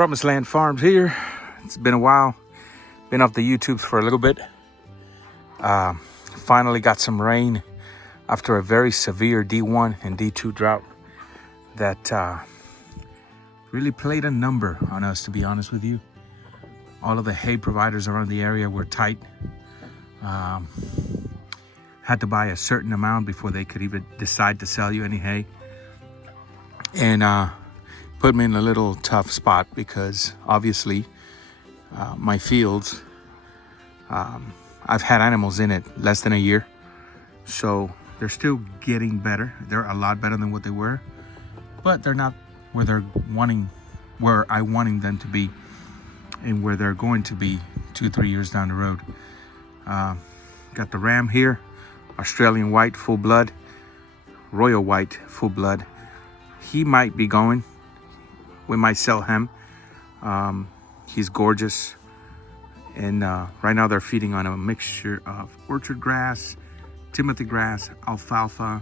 Promised Land Farms here. It's been a while. Been off the YouTubes for a little bit. Finally got some rain after a very severe D1 and D2 drought that really played a number on us, to be honest with you. All of the hay providers around the area were tight. Had to buy a certain amount before they could even decide to sell you any hay. And put me in a little tough spot because obviously my fields, I've had animals in it less than a year. So they're still getting better. They're a lot better than what they were, but they're not where I wanting them to be and where they're going to be 2-3 years down the road. Got the ram here, Australian white, full blood, royal white, full blood. He might be going. We might sell him. He's gorgeous. And right now they're feeding on a mixture of orchard grass, Timothy grass, alfalfa,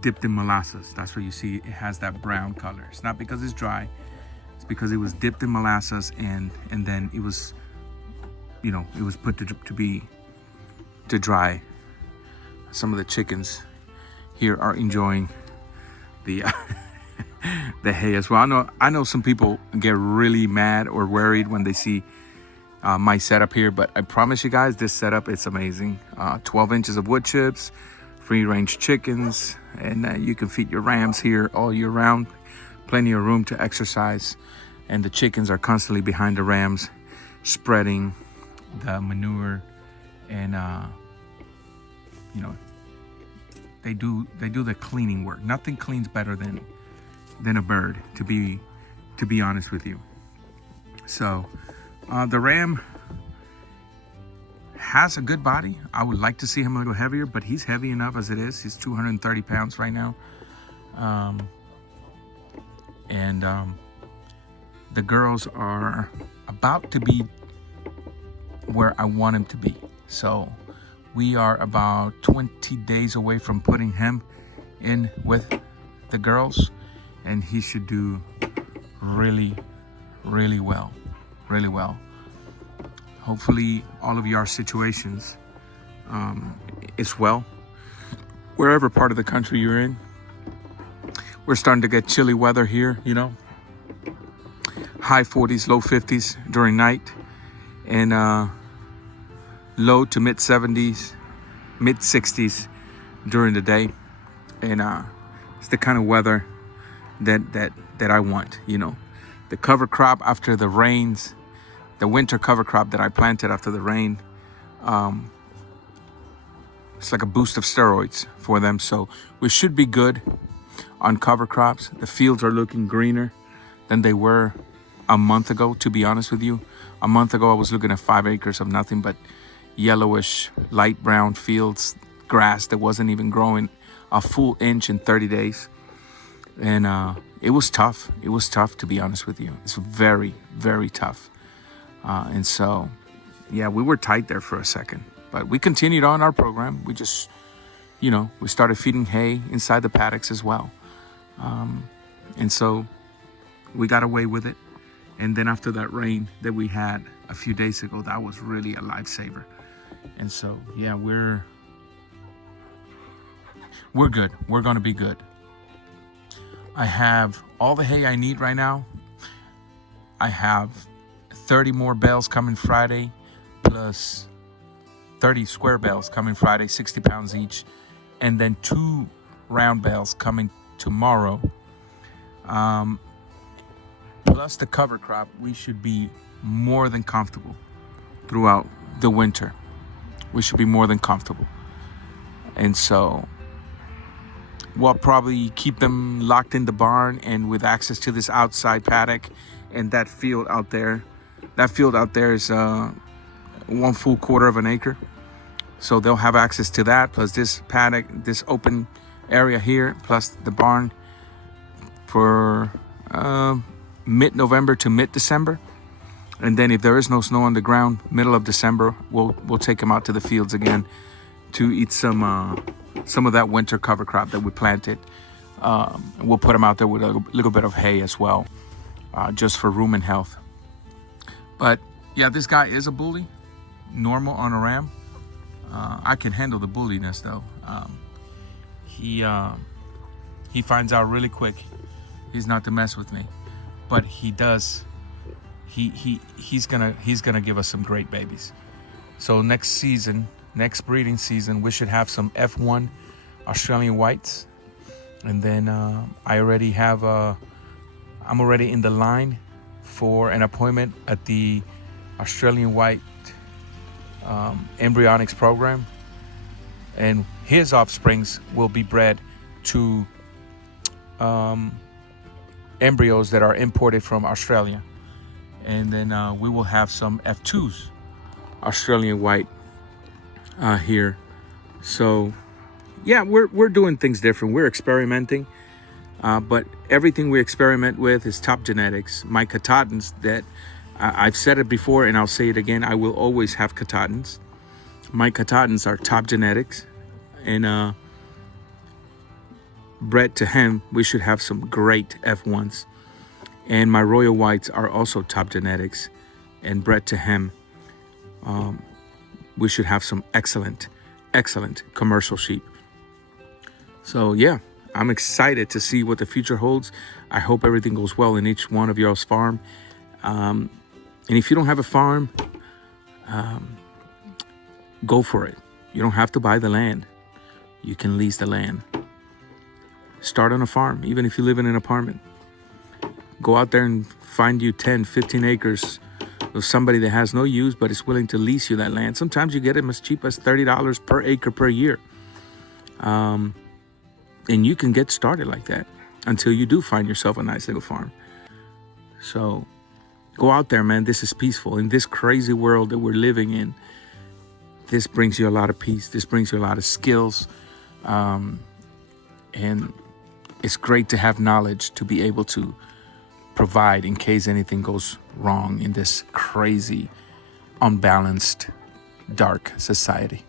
dipped in molasses. That's where you see it has that brown color. It's not because it's dry. It's because it was dipped in molasses and then it was, it was put to dry. Some of the chickens here are enjoying the the hay as well. I know some people get really mad or worried when they see my setup here, but I promise you guys, this setup, it's amazing. 12 inches of wood chips, free range chickens, and you can feed your rams here all year round. Plenty of room to exercise, and the chickens are constantly behind the rams, spreading the manure, and they do the cleaning work. Nothing cleans better than a bird, to be honest with you. So the ram has a good body. I would like to see him a little heavier, but he's heavy enough as it is. He's 230 pounds right now. The girls are about to be where I want him to be. So we are about 20 days away from putting him in with the girls, and he should do really, really well. Really well. Hopefully all of your situations is well. Wherever part of the country you're in. We're starting to get chilly weather here, high 40s, low 50s during night, and low to mid 70s, mid 60s during the day. And it's the kind of weather that I want. The cover crop after the rains, the winter cover crop that I planted after the rain, it's like a boost of steroids for them. So we should be good on cover crops. The fields are looking greener than they were a month ago, to be honest with you. A month ago, I was looking at 5 acres of nothing but yellowish, light brown fields, grass that wasn't even growing a full inch in 30 days. And it was tough. It was tough, to be honest with you. It's very, very tough. And so, yeah, we were tight there for a second. But we continued on our program. We just, we started feeding hay inside the paddocks as well. And so we got away with it. And then after that rain that we had a few days ago, that was really a lifesaver. And so, yeah, we're good. We're going to be good. I have all the hay I need right now. I have 30 more bales coming Friday, plus 30 square bales coming Friday, 60 pounds each. And then 2 round bales coming tomorrow. Plus the cover crop, we should be more than comfortable throughout the winter. We should be more than comfortable. And so we'll probably keep them locked in the barn and with access to this outside paddock and that field out there. That field out there is 1 full quarter of an acre. So they'll have access to that, plus this paddock, this open area here, plus the barn for mid-November to mid-December. And then if there is no snow on the ground, middle of December, we'll take them out to the fields again to eat some of that winter cover crop that we planted. We'll put them out there with a little bit of hay as well. just for room and health. But yeah, this guy is a bully, normal on a ram. I can handle the bulliness though. He finds out really quick he's not to mess with me, but he does. He's gonna give us some great babies. So next breeding season, we should have some F1 Australian whites, and then I'm already in the line for an appointment at the Australian White embryonics program, and his offsprings will be bred to embryos that are imported from Australia, and then we will have some F2s Australian White here. So yeah, we're doing things different. We're experimenting, but everything we experiment with is top genetics. My Katahdins, that I've said it before and I'll say it again, I will always have Katahdins. My Katahdins are top genetics, and bred to him, we should have some great F1s. And my Royal Whites are also top genetics, and bred to him, we should have some excellent commercial sheep. So yeah, I'm excited to see what the future holds. I hope everything goes well in each one of y'all's farm. And if you don't have a farm, go for it. You don't have to buy the land. You can lease the land. Start on a farm, even if you live in an apartment. Go out there and find you 10, 15 acres of somebody that has no use but is willing to lease you that land. Sometimes you get them as cheap as $30 per acre per year. And you can get started like that until you do find yourself a nice little farm. So go out there, man. This is peaceful. In this crazy world that we're living in, this brings you a lot of peace. This brings you a lot of skills. And it's great to have knowledge to be able to provide in case anything goes wrong in this crazy, unbalanced, dark society.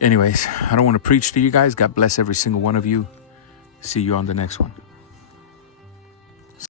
Anyways, I don't want to preach to you guys. God bless every single one of you. See you on the next one.